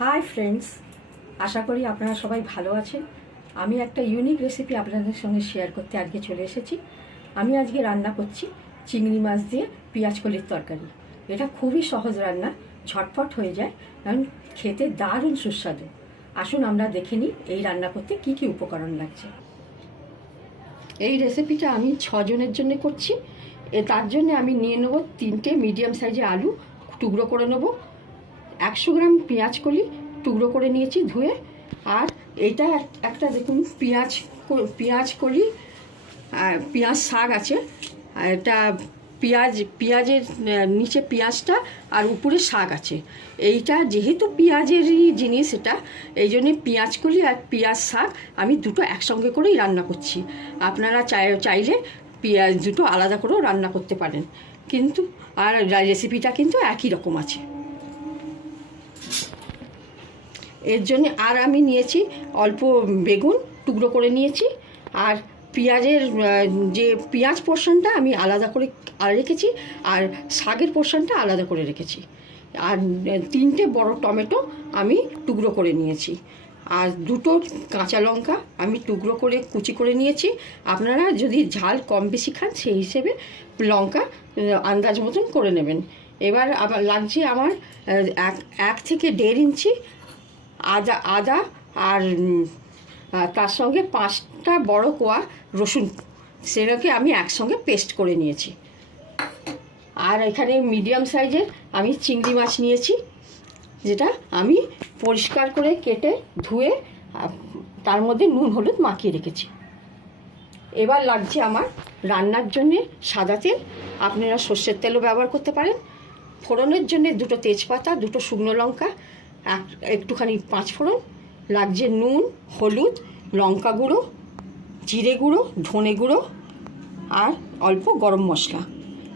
Hi friends, আশা করি আপনারা সবাই ভালো আছেন। আমি একটা ইউনিক রেসিপি আপনাদের সঙ্গে শেয়ার করতে আজকে চলে এসেছি। আমি আজকে রান্না করছি চিংড়ি মাছ দিয়ে পেঁয়াজ কলির তরকারি। এটা খুবই সহজ রান্না, ঝটপট হয়ে যায়, কারণ খেতে দারুণ সুস্বাদু। আসুন আমরা দেখে নিই এই রান্না করতে কি কি উপকরণ লাগছে। এই রেসিপিটা আমি 6 জনের জন্য করছি। তার জন্য আমি নিয়ে নেবো 3টে মিডিয়াম সাইজের আলু, টুকরো করে নেবো। 100 গ্রাম পেঁয়াজ কলি টুকরো করে নিয়েছি ধুয়ে। আর এইটা একটা দেখুন পেঁয়াজ কলি, পেঁয়াজ শাক আছে। এটা পেঁয়াজের নিচে পেঁয়াজটা আর উপরে শাক আছে। এইটা যেহেতু পেঁয়াজেরই জিনিস, এটা এই জন্যে পেঁয়াজ কলি আর পেঁয়াজ শাক আমি দুটো একসঙ্গে করেই রান্না করছি। আপনারা চাইলে পেঁয়াজ দুটো আলাদা করেও রান্না করতে পারেন, কিন্তু আর রেসিপিটা কিন্তু একই রকম আছে। এর জন্য আর আমি নিয়েছি অল্প বেগুন টুকরো করে নিয়েছি। আর পেঁয়াজের যে পেঁয়াজ পোর্শনটা আমি আলাদা করে রেখেছি, আর শাকের পোর্শনটা আলাদা করে রেখেছি। আর 3টে বড় টমেটো আমি টুকরো করে নিয়েছি। আর 2টো কাঁচা লঙ্কা আমি টুকরো করে কুচি করে নিয়েছি। আপনারা যদি ঝাল কম বেশি খান সেই হিসেবে লঙ্কা আন্দাজ মতন করে নেবেন। এবার আবার লাগছে আমার 1 থেকে 1.5 ইঞ্চি আদা, আর তার সঙ্গে 5টা বড় কোয়া রসুন, সেটাকে আমি একসঙ্গে পেস্ট করে নিয়েছি। আর এখানে মিডিয়াম সাইজের আমি চিংড়ি মাছ নিয়েছি, যেটা আমি পরিষ্কার করে কেটে ধুয়ে তার মধ্যে নুন হলুদ মাখিয়ে রেখেছি। এবার লাগছে আমার রান্নার জন্যে সাদা তেল, আপনারা সর্ষের তেলও ব্যবহার করতে পারেন। ফোড়নের জন্যে 2টো তেজপাতা, 2টো শুকনো লঙ্কা, একটুখানি 5 ফোড়ন। লাগছে নুন, হলুদ, লঙ্কা গুঁড়ো, জিরে গুঁড়ো, ধনে গুঁড়ো আর অল্প গরম মশলা।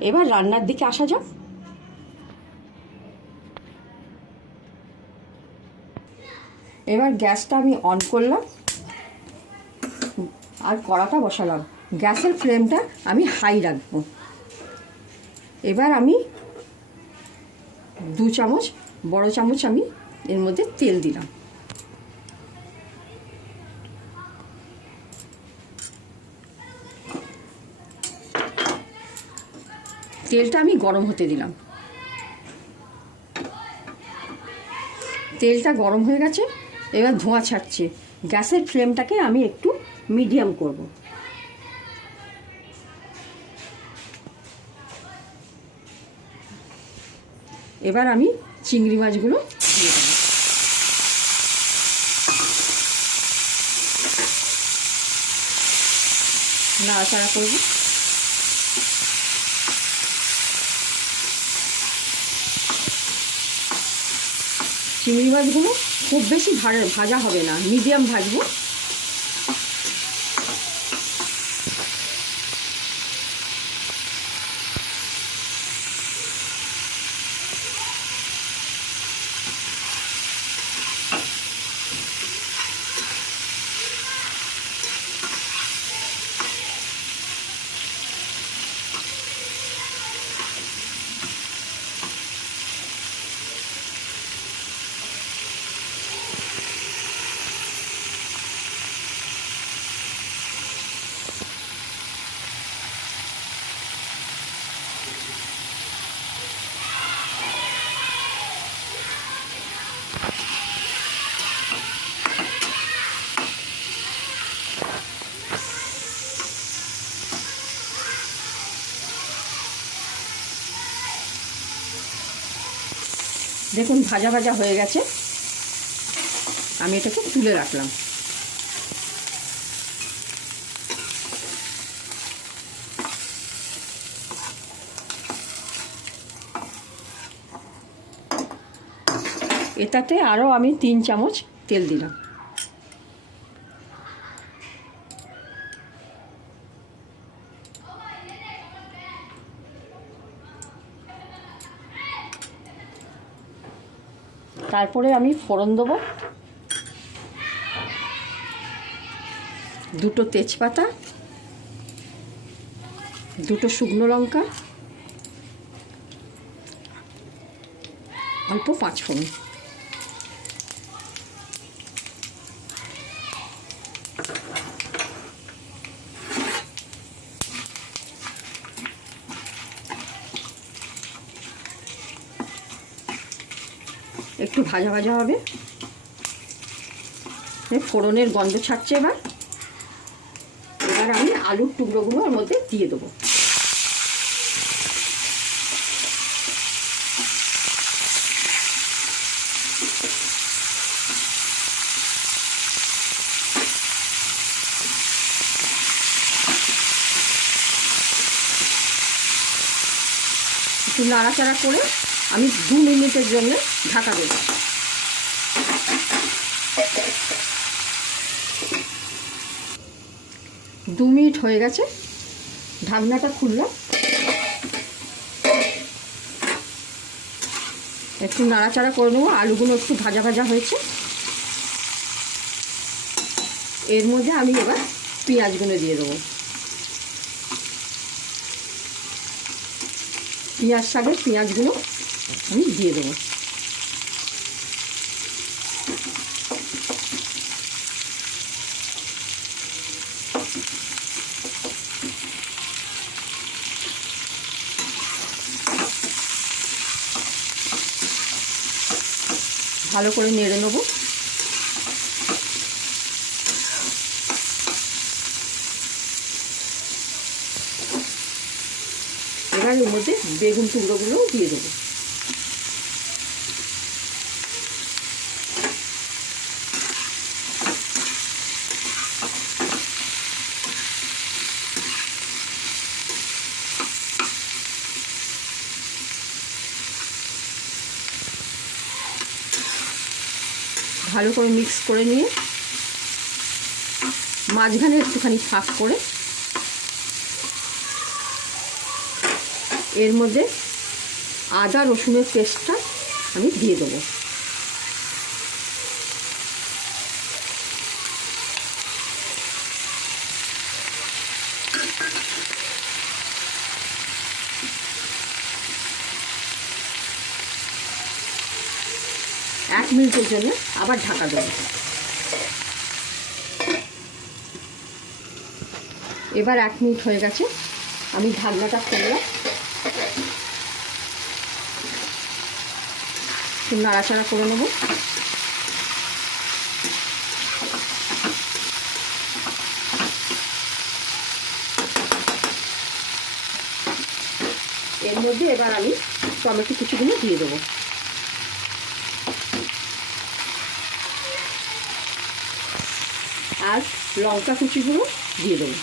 এবার রান্নার দিকে আসা যাক। এবার গ্যাসটা আমি অন করলাম আর কড়াটা বসালাম। গ্যাসের ফ্লেমটা আমি হাই রাখবো। এবার আমি 2 চামচ, বড় চামচ আমি এর মধ্যে তেল দিলাম। তেলটা আমি গরম হতে দিলাম। তেলটা গরম হয়ে গেছে, এবার ধোঁয়া ছাড়ছে। গ্যাসের ফ্লেমটাকে আমি একটু মিডিয়াম করব। এবার আমি চিংড়ি মাছগুলো দিয়ে দেব। নাড়াচাড়া করব। চিংড়ি মাছগুলো খুব বেশি ভাজা হবে না, মিডিয়াম ভাজবো। দেখুন ভাজা ভাজা হয়ে গেছে, আমি এটাকে তুলে রাখলাম। এটাতে আরও আমি 3 চামচ তেল দিলাম। তারপরে আমি ফোড়ন দেবো। 2টো তেজপাতা, 2টো শুকনো লঙ্কা, অল্প 5 ফোড়ন। একটু ভাজা ভাজা হবে, ফোড়নের গন্ধ ছাড়ছে। এবার আমি আলুর টুকরোগুলো ওর মধ্যে দিয়ে দেবো। একটু নাড়াচাড়া করে আমি 2 মিনিটের জন্য ঢাকা দেব। 2 মিনিট হয়ে গেছে, ঢাকনাটা খুললাম। একটু নাড়াচাড়া করে নেবো, আলুগুলো একটু ভাজা ভাজা হয়েছে। এর মধ্যে আমি এবার পেঁয়াজগুলো দিয়ে দেবো। পেঁয়াজ শাকের পেঁয়াজগুলো আমি দিয়ে দেবো। ভালো করে নেড়ে নেব। এবার এর মধ্যে বেগুন টুকরোগুলোও দিয়ে দেবো। ভালো করে মিক্স করে নিয়ে মাঝখানে একটুখানি ফাঁক করে এর মধ্যে আদা রসুনের পেস্টটা আমি দিয়ে দেবো। এক মিনিটের জন্য আবার ঢাকা দেবো। এবার 1 মিনিট হয়ে গেছে, আমি ঢাকনাটা খুললাম। নাড়াচাড়া করে নেব। এর মধ্যে এবার আমি টমেটো কুচিগুলো দিয়ে দেবো। আর লঙ্কা কুচিগুলো দিয়ে দেবো।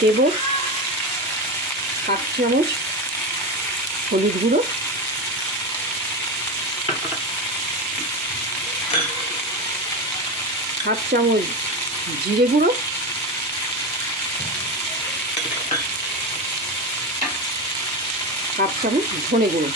দেব 1 চামচ হলুদ গুঁড়ো, 1/2 চামচ জিরে গুঁড়ো, 1/2 চামচ ধনে গুঁড়ো।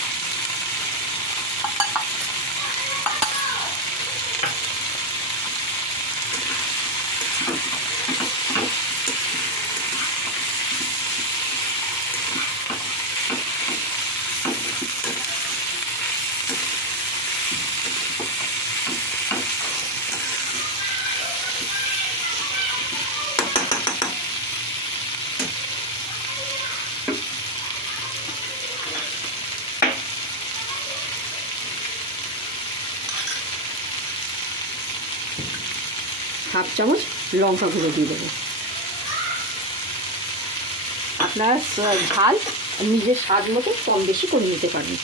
হাফ চামচ লঙ্কা গুঁড়ো দিয়ে দেবো। আপনারা ঝাল নিজের স্বাদ মতো কম বেশি করে নিতে পারেন।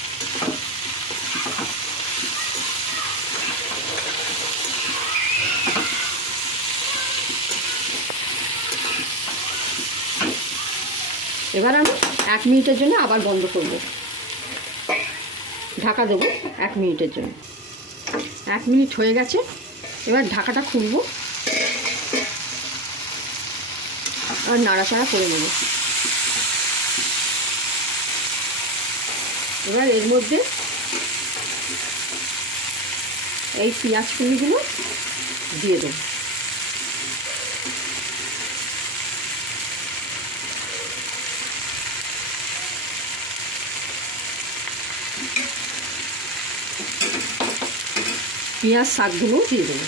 এবার আমি 1 মিনিটের জন্য আবার বন্ধ করব, ঢাকা দেবো 1 মিনিটের জন্য। 1 মিনিট হয়ে গেছে, এবার ঢাকাটা খুলব আর নাড়াচাড়া করে নেব। এবার এর মধ্যে এই পেঁয়াজ কুচিগুলো দিয়ে দেবো। পেঁয়াজ শাকগুলো দিয়ে দেবো।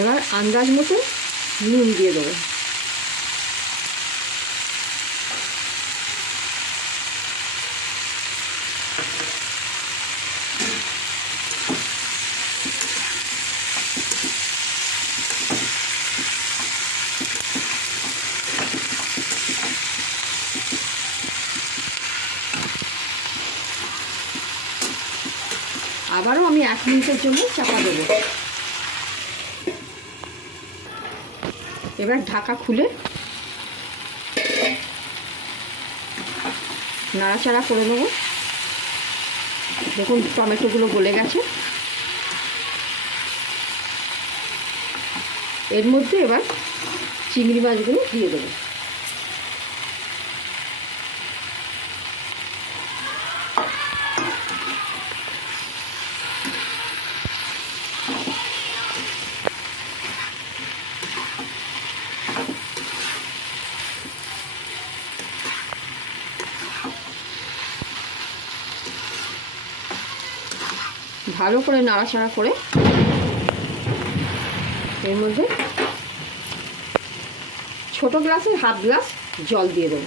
এবার আন্দাজ মতো নুন দিয়ে দেবো। আবারও আমি 1 মিনিটের জন্য চাপা দেবো। এবার ঢাকা খুলে নাড়াচাড়া করে নেব। দেখুন টমেটোগুলো গলে গেছে। এর মধ্যে এবার চিংড়ি মাছগুলো দিয়ে দেবো। ভালো করে নাড়াচাড়া করে এর মধ্যে ছোট গ্লাসের হাফ গ্লাস জল দিয়ে দেবো।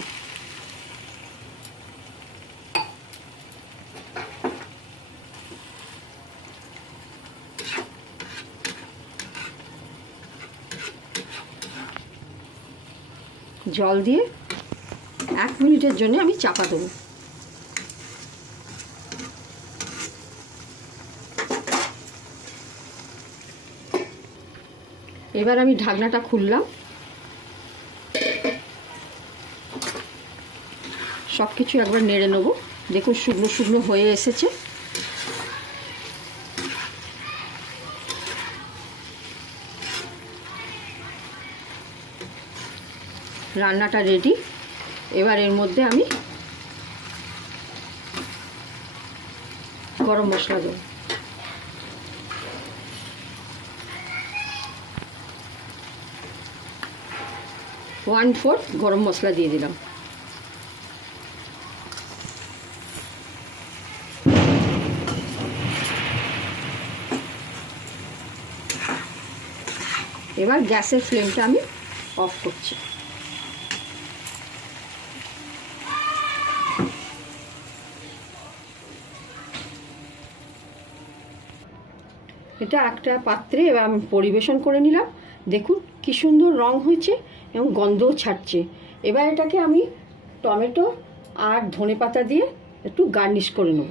জল দিয়ে 1 মিনিটের জন্য আমি চাপা দেবো। এবার আমি ঢাকনাটা খুললাম। সব কিছু একবার নেড়ে নেব। দেখুন শুকনো শুকনো হয়ে এসেছে। রান্নাটা রেডি। এবার এর মধ্যে আমি গরম মশলা দেব। ওয়ান ফোর্থ গরম মশলা দিয়ে দিলাম। এবার গ্যাসের ফ্লেমটা আমি অফ করছি। এটা একটা পাত্রে এবার আমি পরিবেশন করে নিলাম। দেখুন কি সুন্দর রং হয়েছে এবং গন্ধও ছাড়ছে। এবার এটাকে আমি টমেটো আর ধনেপাতা দিয়ে একটু গার্নিশ করে নেব।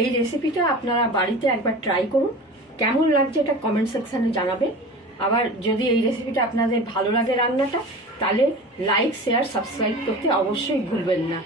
এই রেসিপিটা আপনারা বাড়িতে একবার ট্রাই করুন। কেমন লাগছে এটা কমেন্ট সেকশানে জানাবেন। আবার যদি এই রেসিপিটা আপনাদের ভালো লাগে রান্নাটা, তাহলে লাইক শেয়ার সাবস্ক্রাইব করতে অবশ্যই ভুলবেন না।